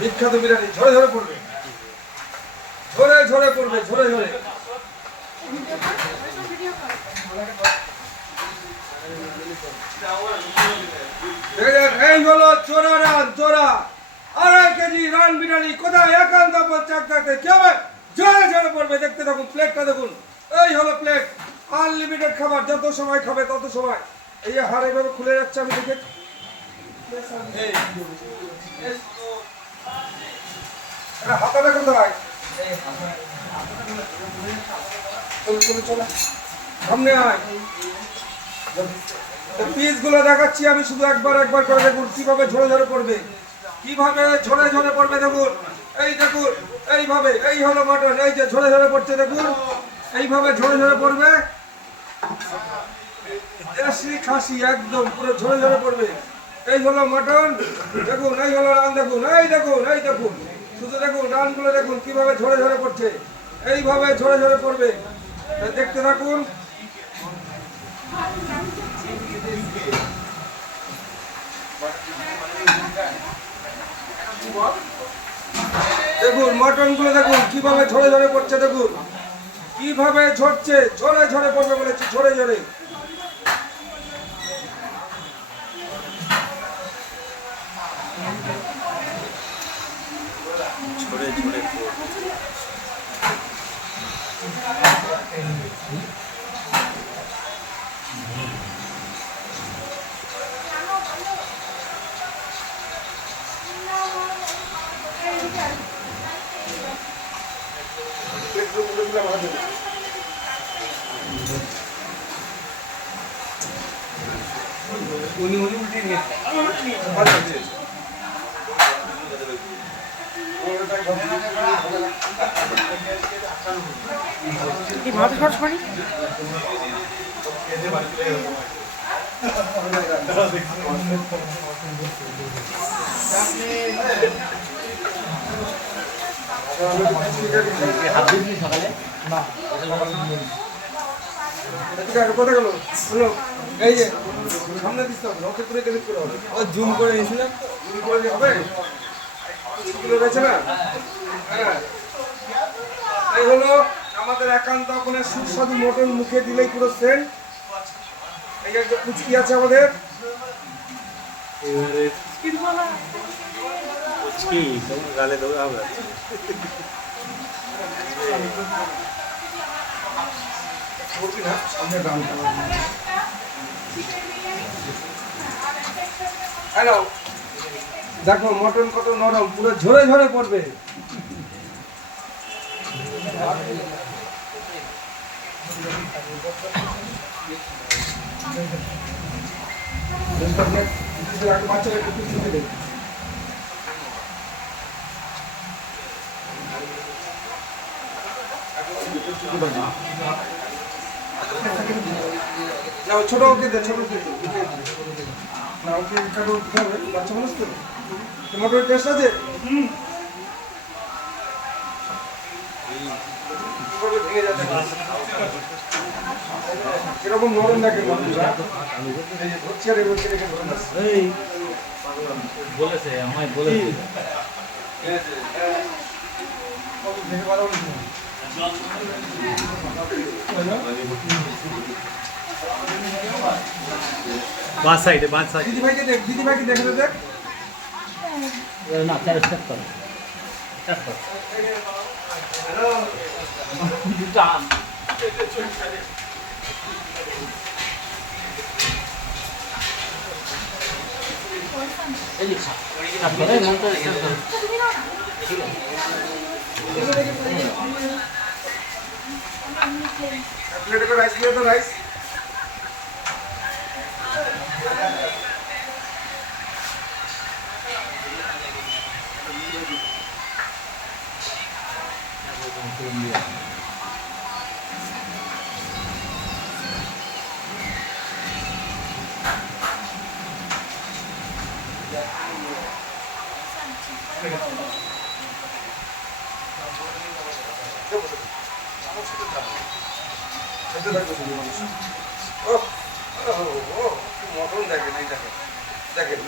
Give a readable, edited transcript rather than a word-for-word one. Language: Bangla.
বিখ্যাত বিরিয়ানি ঝরে ঝরে পড়বে, ঝরে ঝরে পড়বে, ঝরে ঝরে। এই হলো চোরা রান, চোরা 2.5 কেজি রান বিরিয়ানি। কোথায় একান্ত চাক থাকতে কি হবে? ঝরে ঝরে পড়বে। দেখতে থাকুন, প্লেটটা দেখুন। এই হলো প্লেট, আনলিমিটেড খাবার, যত সময় খাবে তত সময়। এই যে হাড় এইভাবে খুলে যাচ্ছে, আমি দেখে হাতাটা কোথায়? সামনে আয়। পিস গুলো দেখাচ্ছি আমি, শুধু একবার একবার করে দেখুন কিভাবে ঝরে ঝরে পড়বে, কিভাবে ঝরে ঝরে পড়বে। দেখুন, এই দেখুন, এইভাবে। এই হলো মাটন, এই যে ঝরে ঝরে পড়ছে, দেখুন এইভাবে ঝরে ঝরে পড়বে। দেশি খাসি একদম পুরো ঝরে ঝরে পড়বে। এই হলো মাটন, দেখুন। এই হলো রান, দেখুন। এই দেখুন, এই দেখুন, শুধু দেখুন রানগুলো দেখুন কিভাবে ঝরে ঝরে পড়ছে। এইভাবে ঝরে ঝরে পড়বে, দেখতে থাকুন। দেখুন মটন গুলো দেখুন কিভাবে ঝরে ঝরে পড়ছে, দেখুন কিভাবে ঝরছে, ঝরে ঝরে পড়বে বলেছি, ঝরে ঝরে। উনি উল্টে নিয়েছে। মাথা খরচ করি সকালে কথা গেল শুনো, এই যে সামনে দিতে হবে, রকে করে ক্লিক করে হবে। জুম করে নিয়েছিলাম, জুম করে হবে রয়েছে না। হ্যাঁ, এই হলো আমাদের একান্ত আপনার সুস্বাদু মটন, মুখে দিলেই পুরো সেন্ট। এই একটা কুচকি আছে আমাদের, গালে দেবো আমরা। হ্যালো, দেখো মটন কত নরম, পুরো ঝরে ঝরে পড়বে। বাচ্চারা একটু শিখে দেবে। ছোট ওকে দে, ছোট ওকে না, ওকে কাটো হবে। বাচ্চা মানুষ তো, টমেটোর টেস্ট আছে। ভেঙে যাচ্ছে, কিরকম নরম দেখে ধরছে রে, বলছে রেখে বলেছে আমায় বলেছে বাস সাইডে, বাস সাইডে। দিদিভাইকে দেখ, দিদিভাইকে দেখে তো দেখ। না চার স্টেপ করো, স্টার্ট করো। হ্যালো, দুটো আম এই যে স্টার্ট করো, এই মনটা স্টার্ট করো। ঠিক আছে, প্লেটে করে রাইস দিয়ে তো, রাইস মটন দেখেন, এই দেখেন, দেখেন